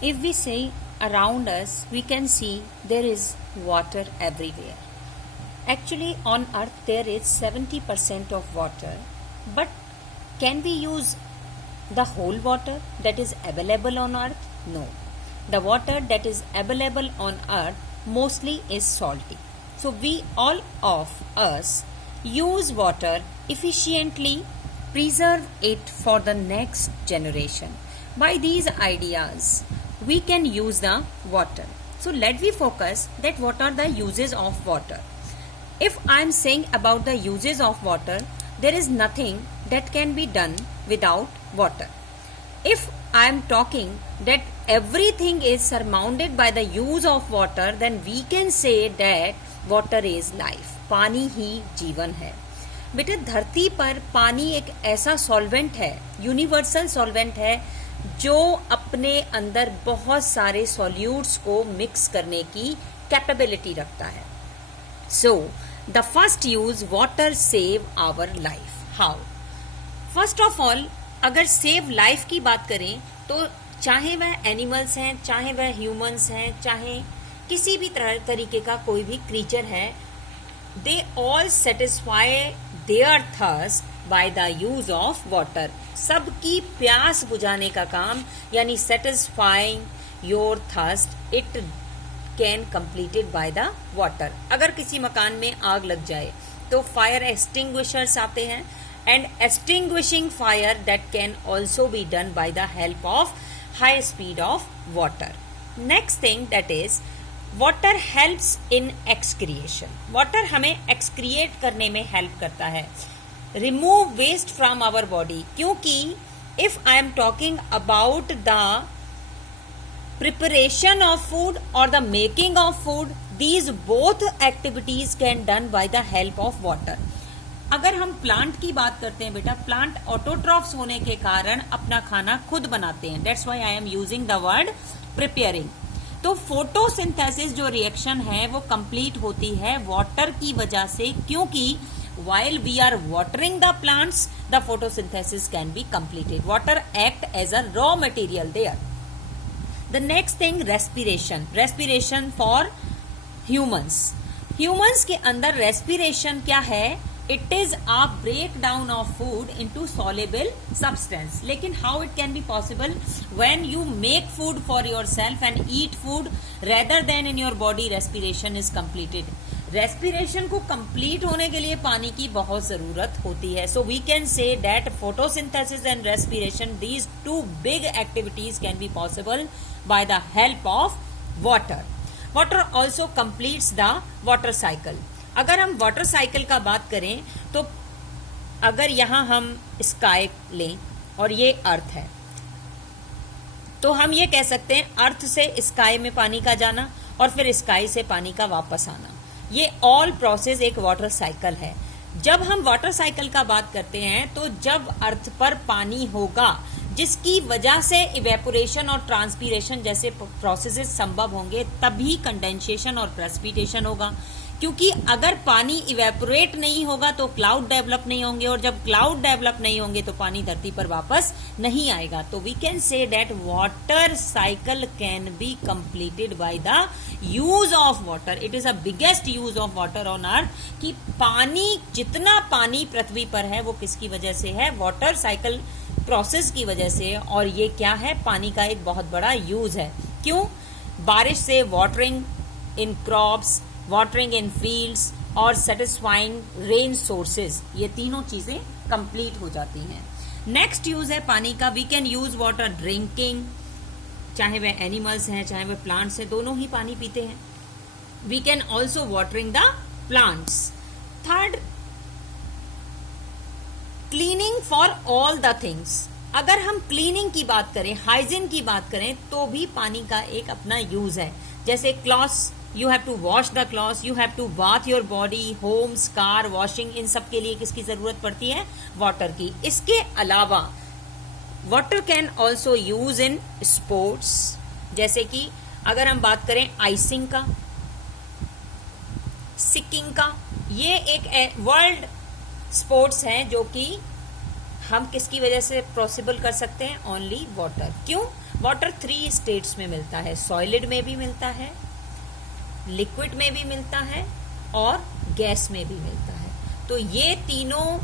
If we say around us, we can see there is water everywhere. Actually, on earth there is 70% of water, but can we use the whole water that is available on earth? No. The water that is available on earth mostly is salty. So we all of us use water efficiently, preserve it for the next generation. By these ideas, we can use the water. So let me focus that what are the uses of water. If I am saying about the uses of water, there is nothing that can be done without water. If I am talking that everything is surrounded by the use of water, then we can say that water is life. पानी ही जीवन है. बेटे धरती पर पानी एक ऐसा solvent है, यूनिवर्सल सॉल्वेंट है, जो अपने अंदर बहुत सारे सॉल्यूट्स को मिक्स करने की कैपेबिलिटी रखता है. So the first use water save our life. How? First of all, अगर सेव लाइफ की बात करें तो चाहे वह एनिमल्स हैं, चाहे वह ह्यूमंस हैं, चाहे किसी भी तरीके का कोई भी क्रीचर है, they all satisfy their thirst by the use of water. सबकी प्यास बुझाने का काम यानी satisfying your thirst it can completed by the water. अगर किसी मकान में आग लग जाए तो फायर एक्सटिंग्विशर्स आते हैं, and extinguishing fire that can also be done by the help of high speed of water. Next thing that is water helps in excretion. Water हमें एक्सक्रिएट करने में हेल्प करता है, remove waste from our body. क्योंकि if I am talking about the preparation of food or the making of food, these both activities can done by the help of water. अगर हम plant की बात करते हैं बेटा, प्लांट ऑटोट्रॉफ्स होने के कारण अपना खाना खुद बनाते हैं. That's why I am using the word preparing. तो फोटोसिंथेसिस जो रिएक्शन है वो कंप्लीट होती है वाटर की वजह से, क्योंकि while we are watering the plants, the photosynthesis can be completed. Water act as a raw material there. The next thing, respiration. Respiration for humans. Humans के अंदर respiration क्या है? It is a breakdown of food into soluble substance. लेकिन how it can be possible when you make food for yourself and eat food rather than in your body, respiration is completed. Respiration को complete होने के लिए पानी की बहुत जरूरत होती है. So we can say that photosynthesis and respiration, these two big activities can be possible by the help of water. Water also completes the water cycle. अगर हम वाटर साइकिल का बात करें तो अगर यहां हम स्काई लें और ये अर्थ है, तो हम ये कह सकते हैं अर्थ से स्काई में पानी का जाना और फिर स्काई से पानी का वापस आना. ये ऑल प्रोसेस एक वाटर साइकिल है. जब हम वाटर साइकिल का बात करते हैं तो जब अर्थ पर पानी होगा जिसकी वजह से इवेपोरेशन और ट्रांसपीरेशन जैसे प्रोसेसेस संभव होंगे, तभी कंडेंसेशन और प्रेसिपिटेशन होगा. क्योंकि अगर पानी इवेपोरेट नहीं होगा तो क्लाउड डेवलप नहीं होंगे, और जब क्लाउड डेवलप नहीं होंगे तो पानी धरती पर वापस नहीं आएगा. तो we can say that water cycle can be completed by the use of water. It is a biggest use of water on earth. कि पानी, जितना पानी पृथ्वी पर है वो किसकी वजह से है? वाटर साइकिल प्रोसेस की वजह से. और ये क्या है? पानी का एक बहुत बड़ा यूज है. क्यों? बारिश से वाटरिंग इन क्रॉप्स, वाटरिंग इन फील्ड्स और सेटिस्फाइंग रेन सोर्सेज, ये तीनों चीजें कंप्लीट हो जाती हैं. नेक्स्ट यूज है पानी का, we can use water drinking. चाहे वह एनिमल्स हैं चाहे वह प्लांट्स हैं, दोनों ही पानी पीते हैं. We can also watering the plants. Third, cleaning for all the things. अगर हम क्लीनिंग की बात करें, हाइजीन की बात करें, तो भी पानी का एक अपना यूज है. जैसे clothes, you have to wash the clothes, you have to bath your body, homes, car washing, इन सब के लिए किसकी जरूरत पड़ती है? वाटर की. इसके अलावा water can also use in sports. जैसे कि अगर हम बात करें आइसिंग का, सिकिंग का, ये एक वर्ल्ड स्पोर्ट्स हैं जो कि हम किसकी वजह से पॉसिबल कर सकते हैं? Only water. क्यों? वाटर 3 स्टेट्स में मिलता है, सॉलिड में भी मिलता है, लिक्विड में भी मिलता है और गैस में भी मिलता है। तो ये तीनों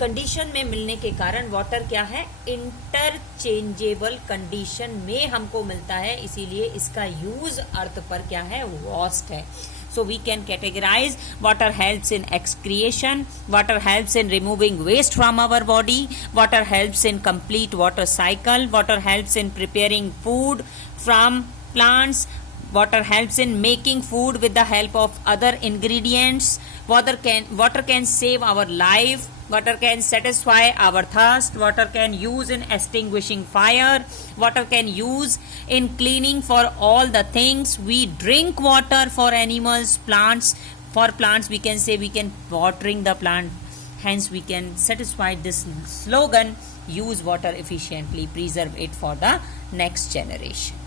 कंडीशन में मिलने के कारण वाटर क्या है? इंटरचेंजेबल कंडीशन में हमको मिलता है, इसीलिए इसका यूज अर्थ पर क्या है? वास्ट है। So we can categorize water helps in excretion, water helps in removing waste from our body, water helps in complete water cycle, water helps in preparing food from plants, water helps in making food with the help of other ingredients, water can save our life, water can satisfy our thirst, water can use in extinguishing fire, water can use in cleaning for all the things. We drink water for animals, plants. For plants we can say we can watering the plant. Hence we can satisfy this slogan, use water efficiently, preserve it for the next generation.